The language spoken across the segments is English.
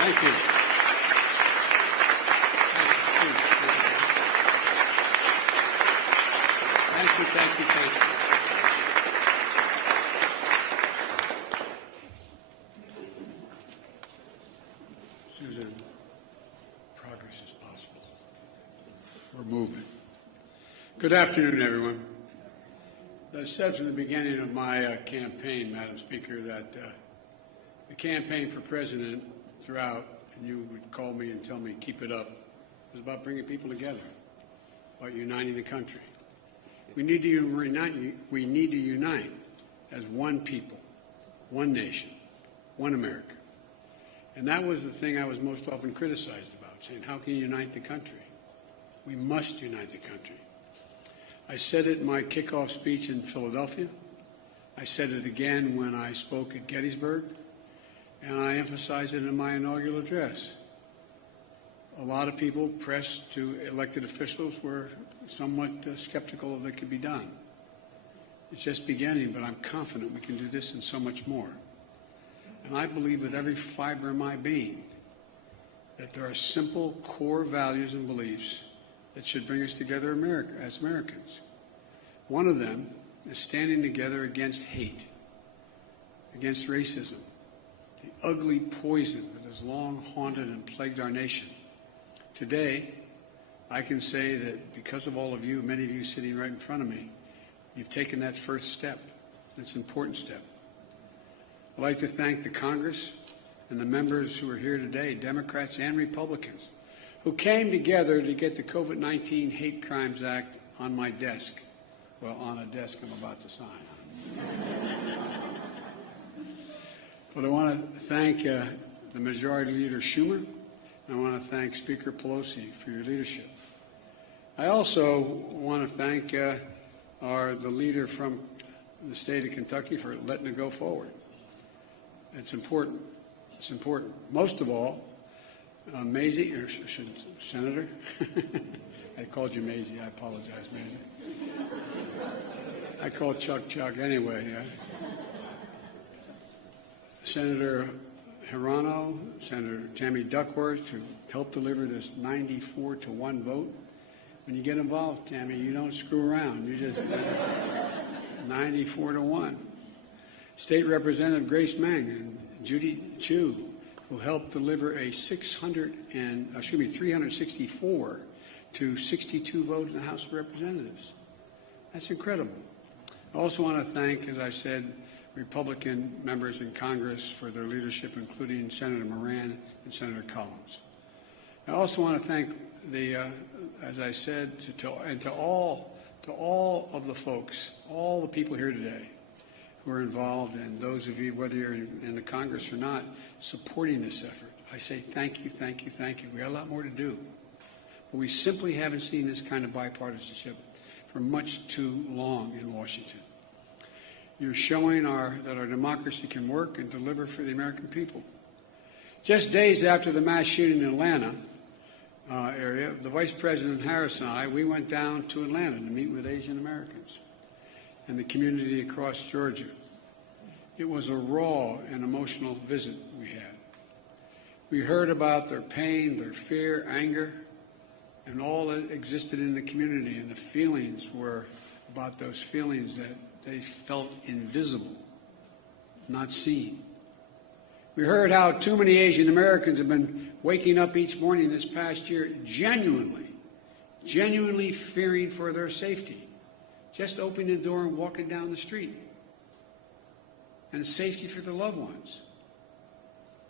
Thank you. Thank you. Susan, progress is possible. We're moving. Good afternoon, everyone. I said from the beginning of my campaign, Madam Speaker, that the campaign for president throughout, and you would call me and tell me, keep it up, was about bringing people together, about uniting the country. We need to unite as one people, one nation, one America. And that was the thing I was most often criticized about, saying, how can you unite the country? We must unite the country. I said it in my kickoff speech in Philadelphia. I said it again when I spoke at Gettysburg, and I emphasized it in my inaugural address. A lot of people, press to elected officials, were somewhat skeptical of that could be done. It's just beginning, but I'm confident we can do this and so much more. And I believe with every fiber of my being that there are simple core values and beliefs that should bring us together as Americans. One of them is standing together against hate, against racism, the ugly poison that has long haunted and plagued our nation. Today, I can say that because of all of you, many of you sitting right in front of me, you've taken that first step. It's an important step. I'd like to thank the Congress and the members who are here today, Democrats and Republicans, who came together to get the Covid-19 Hate Crimes Act on my desk. Well, on a desk I'm about to sign. But I want to thank the Majority Leader Schumer. I want to thank Speaker Pelosi for your leadership. I also want to thank the leader from the state of Kentucky for letting it go forward. It's important. It's important. Most of all, Maisie, or Senator, I called you Maisie. I apologize, Maisie. I call Chuck anyway. Senator Hirano, Senator Tammy Duckworth, who helped deliver this 94-1 vote. When you get involved, Tammy, you don't screw around. You just 94-1. State Representative Grace Meng and Judy Chu, who helped deliver a 364 to 62 vote in the House of Representatives. That's incredible. I also want to thank, as I said, Republican members in Congress for their leadership, including Senator Moran and Senator Collins. I also want to thank as I said, to all of the folks, all the people here today who are involved, and those of you, whether you're in the Congress or not, supporting this effort. I say thank you, thank you, thank you. We got a lot more to do. But we simply haven't seen this kind of bipartisanship for much too long in Washington. You're showing that our democracy can work and deliver for the American people. Just days after the mass shooting in Atlanta area, the Vice President Harris and I, we went down to Atlanta to meet with Asian Americans and the community across Georgia. It was a raw and emotional visit we had. We heard about their pain, their fear, anger, and all that existed in the community, and the feelings were about those feelings that they felt invisible, not seen. We heard how too many Asian Americans have been waking up each morning this past year genuinely fearing for their safety, just opening the door and walking down the street, and safety for their loved ones.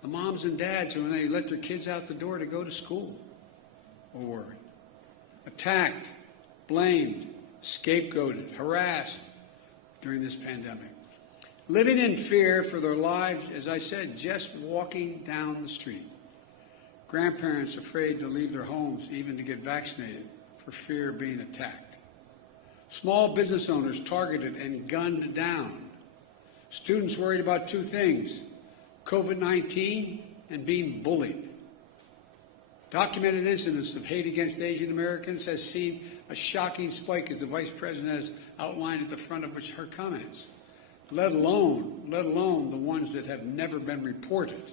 The moms and dads, when they let their kids out the door to go to school, were worried. Attacked, blamed, scapegoated, harassed during this pandemic. Living in fear for their lives, as I said, just walking down the street. Grandparents afraid to leave their homes, even to get vaccinated, for fear of being attacked. Small business owners targeted and gunned down. Students worried about two things: COVID-19 and being bullied. Documented incidents of hate against Asian Americans has seen a shocking spike, as the Vice President has outlined at the front of her comments, let alone the ones that have never been reported.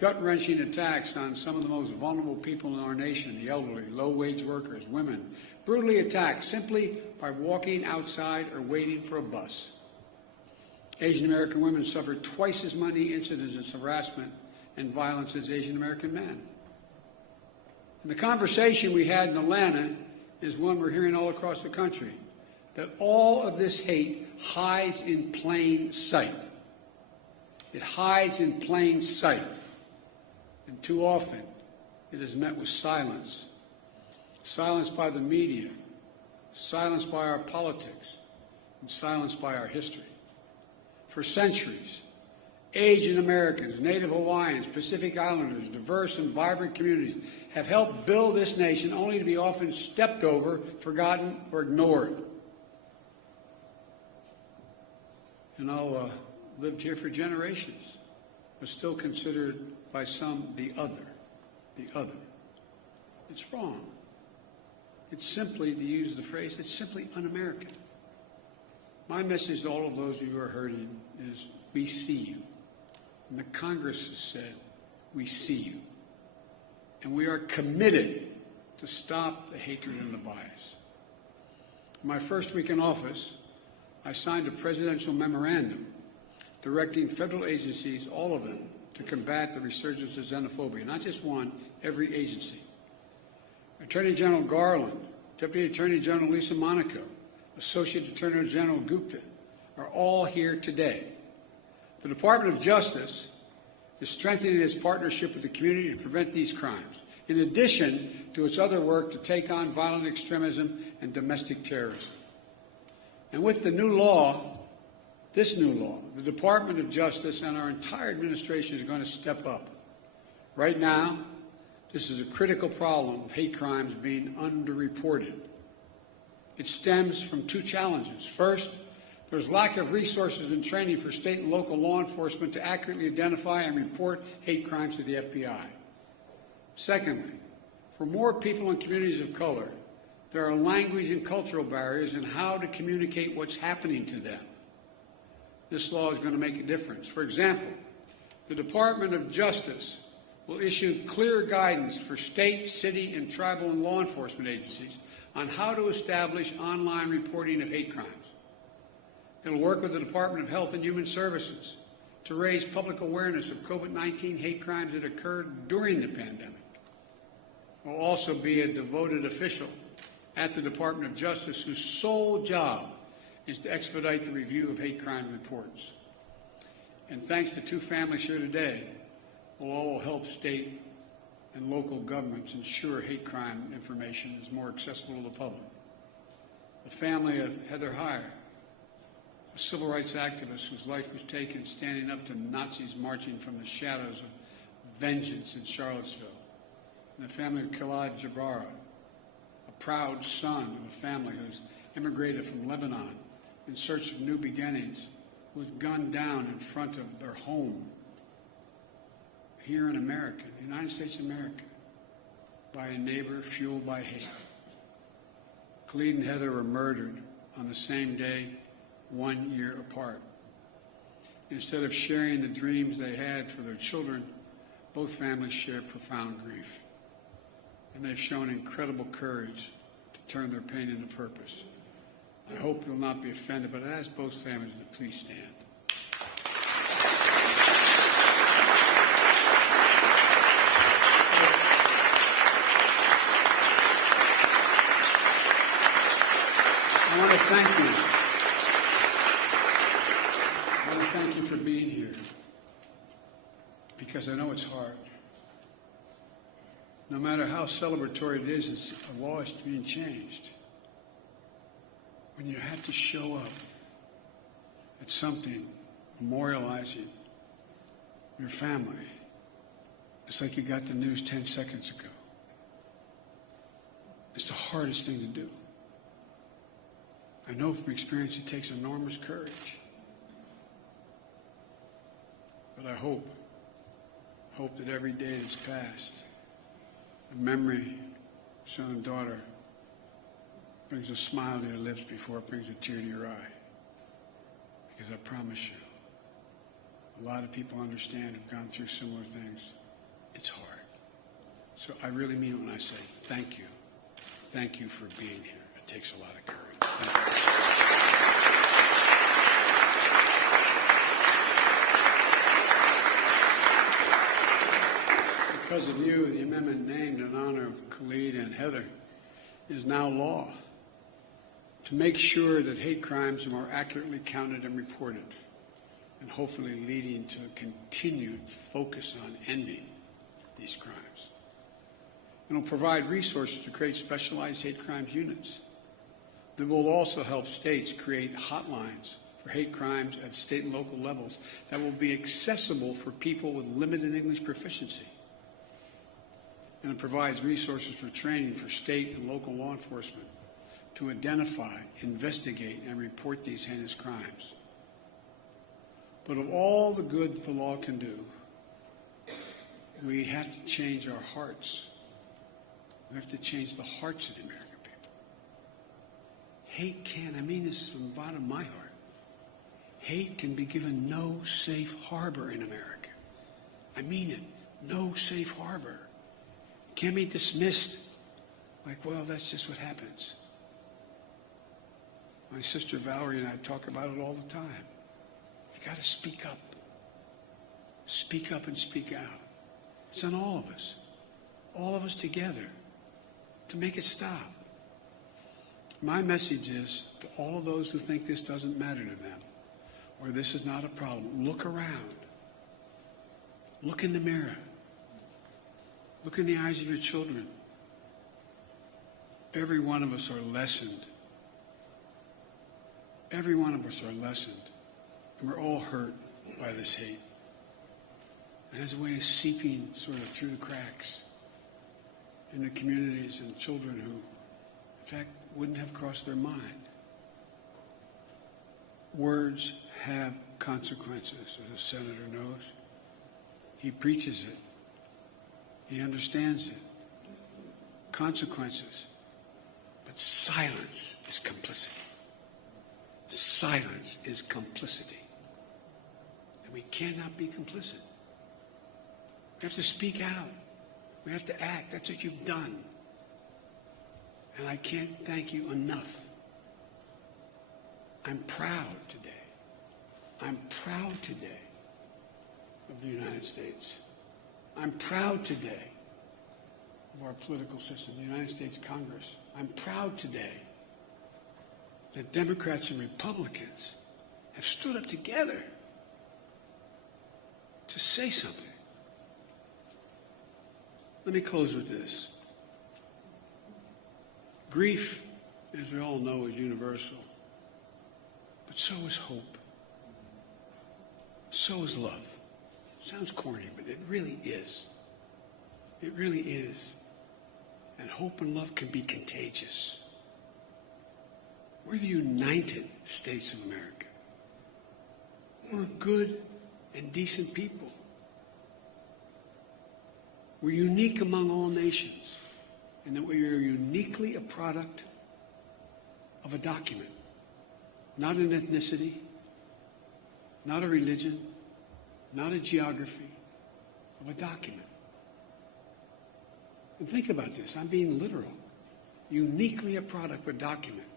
gut-wrenching attacks on some of the most vulnerable people in our nation, the elderly, low-wage workers, women, brutally attacked simply by walking outside or waiting for a bus. Asian American women suffer twice as many incidents of harassment and violence as Asian American men. And the conversation we had in Atlanta is one we're hearing all across the country, that all of this hate hides in plain sight. It hides in plain sight. And too often, it is met with silence. Silence by the media, silence by our politics, and silence by our history. For centuries, Asian Americans, Native Hawaiians, Pacific Islanders, diverse and vibrant communities have helped build this nation only to be often stepped over, forgotten, or ignored. Lived here for generations, but still considered by some the other. The other. It's wrong. It's simply, to use the phrase, it's simply un-American. My message to all of those of you who are hurting is, we see you. And the Congress has said, we see you. And we are committed to stop the hatred and the bias. In my first week in office, I signed a presidential memorandum directing federal agencies, all of them, to combat the resurgence of xenophobia. Not just one, every agency. Attorney General Garland, Deputy Attorney General Lisa Monaco, Associate Attorney General Gupta are all here today. The Department of Justice is strengthening its partnership with the community to prevent these crimes, in addition to its other work to take on violent extremism and domestic terrorism. And with the new law, this new law, the Department of Justice and our entire administration is going to step up. Right now, this is a critical problem of hate crimes being underreported. It stems from two challenges. First, there's lack of resources and training for state and local law enforcement to accurately identify and report hate crimes to the FBI. Secondly, for more people in communities of color, there are language and cultural barriers in how to communicate what's happening to them. This law is going to make a difference. For example, the Department of Justice will issue clear guidance for state, city, and tribal and law enforcement agencies on how to establish online reporting of hate crimes. It will work with the Department of Health and Human Services to raise public awareness of COVID-19 hate crimes that occurred during the pandemic. It will also be a devoted official at the Department of Justice whose sole job is to expedite the review of hate crime reports. And thanks to two families here today, will all help state and local governments ensure hate crime information is more accessible to the public. The family of Heather Heyer, a civil rights activist whose life was taken standing up to Nazis marching from the shadows of vengeance in Charlottesville. And the family of Khalid Jabara, a proud son of a family who's immigrated from Lebanon in search of new beginnings, who was gunned down in front of their home here in America, the United States of America, by a neighbor fueled by hate. Khalid and Heather were murdered on the same day, 1 year apart. Instead of sharing the dreams they had for their children, both families share profound grief. And they've shown incredible courage to turn their pain into purpose. I hope you'll not be offended, but I ask both families to please stand. I want to thank you. I want to thank you for being here, because I know it's hard. No matter how celebratory it is, a law is being changed. When you have to show up at something memorializing your family, it's like you got the news 10 seconds ago. It's the hardest thing to do. I know from experience it takes enormous courage. But I hope that every day that's passed, the memory, son and daughter, brings a smile to your lips before it brings a tear to your eye. Because I promise you, a lot of people understand who've gone through similar things. it's hard. So I really mean it when I say thank you. Thank you for being here. It takes a lot of courage. Thank you. Because of you, the amendment named in honor of Khalid and Heather is now law to make sure that hate crimes are more accurately counted and reported, and hopefully leading to a continued focus on ending these crimes. It will provide resources to create specialized hate crimes units. It will also help states create hotlines for hate crimes at state and local levels that will be accessible for people with limited English proficiency. And it provides resources for training for state and local law enforcement to identify, investigate, and report these heinous crimes. But of all the good that the law can do, we have to change our hearts. We have to change the hearts of the American people. Hate can, I mean this from the bottom of my heart, hate can be given no safe harbor in America. I mean it, no safe harbor. It can't be dismissed like, well, that's just what happens. My sister Valerie and I talk about it all the time. You got to speak up. Speak up and speak out. It's on all of us together, to make it stop. My message is to all of those who think this doesn't matter to them, or this is not a problem, look around. Look in the mirror. Look in the eyes of your children. Every one of us are lessened. Every one of us are lessened. And we're all hurt by this hate. And has a way of seeping sort of through the cracks in the communities and children who, in fact, wouldn't have crossed their mind. Words have consequences, as the senator knows. He preaches it. He understands it. Consequences. But silence is complicity. Silence is complicity. And we cannot be complicit. We have to speak out. We have to act. That's what you've done. And I can't thank you enough. I'm proud today. I'm proud today of the United States. I'm proud today of our political system, the United States Congress. I'm proud today that Democrats and Republicans have stood up together to say something. Let me close with this. Grief, as we all know, is universal. But so is hope. So is love. Sounds corny, but it really is. It really is. And hope and love can be contagious. We're the United States of America. We're good and decent people. We're unique among all nations, in that we are uniquely a product of a document, not an ethnicity, not a religion, not a geography, of a document. And think about this, I'm being literal. Uniquely a product of a document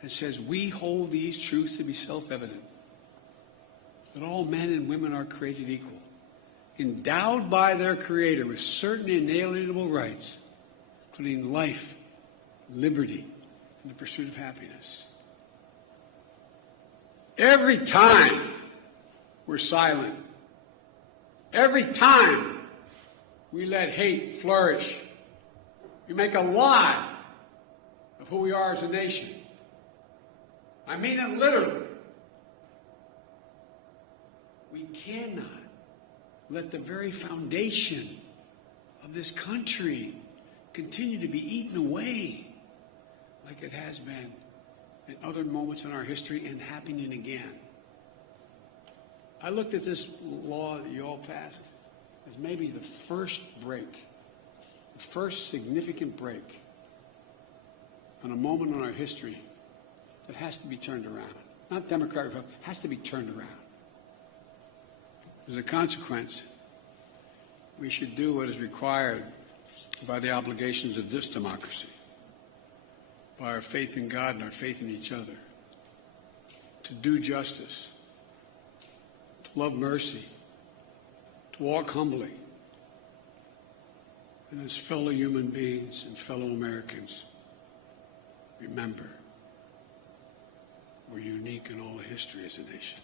that says we hold these truths to be self-evident, that all men and women are created equal, endowed by their Creator with certain inalienable rights, including life, liberty, and the pursuit of happiness. Every time we're silent, every time we let hate flourish, we make a lie of who we are as a nation. I mean it literally. We cannot let the very foundation of this country continue to be eaten away like it has been in other moments in our history and happening again. I looked at this law that you all passed as maybe the first break, the first significant break on a moment in our history that has to be turned around. Not Democrat, Republican, has to be turned around. As a consequence, we should do what is required by the obligations of this democracy, by our faith in God and our faith in each other, to do justice, to love mercy, to walk humbly, and as fellow human beings and fellow Americans, remember, we're unique in all of history as a nation.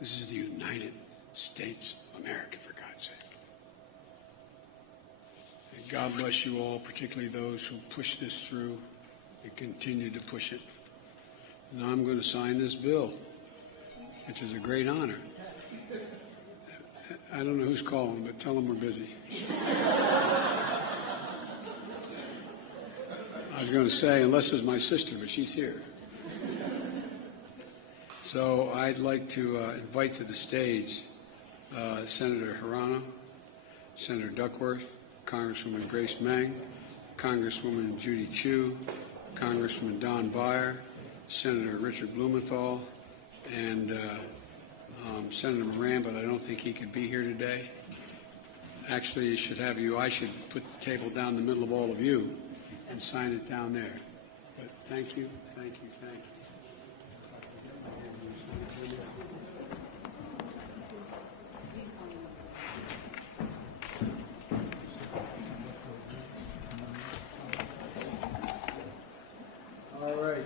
This is the United States of America, for God's sake. And God bless you all, particularly those who push this through and continue to push it. Now I'm going to sign this bill, which is a great honor. I don't know who's calling, but tell them we're busy. I was going to say, unless it's my sister, but she's here. So I'd like to invite to the stage Senator Hirano, Senator Duckworth, Congresswoman Grace Meng, Congresswoman Judy Chu, Congressman Don Beyer, Senator Richard Blumenthal, and Senator Moran, but I don't think he can be here today. Actually, I should put the table down the middle of all of you and sign it down there. But thank you, thank you, thank you. All right.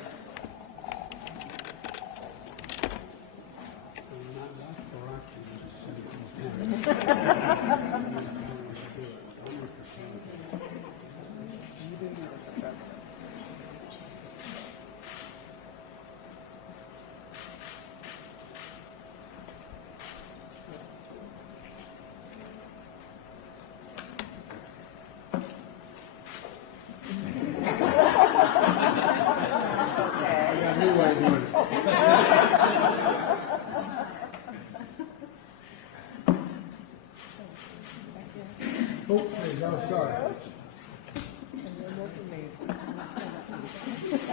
Oh, there you go. Sorry.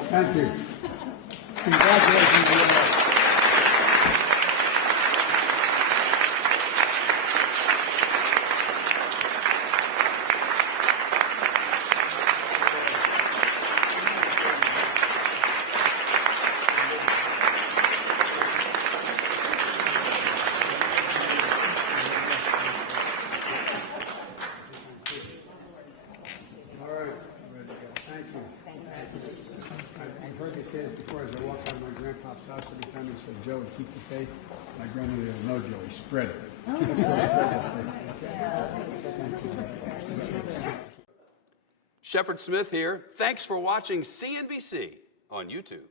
Thank you. Congratulations. I've heard you say this before as I walk out of my grandpa's house. Every time he said, Joey, keep the faith, my grandmother didn't know, Joey, spread it. Let's go spread the faith. Shepard Smith here. Thanks for watching CNBC on YouTube.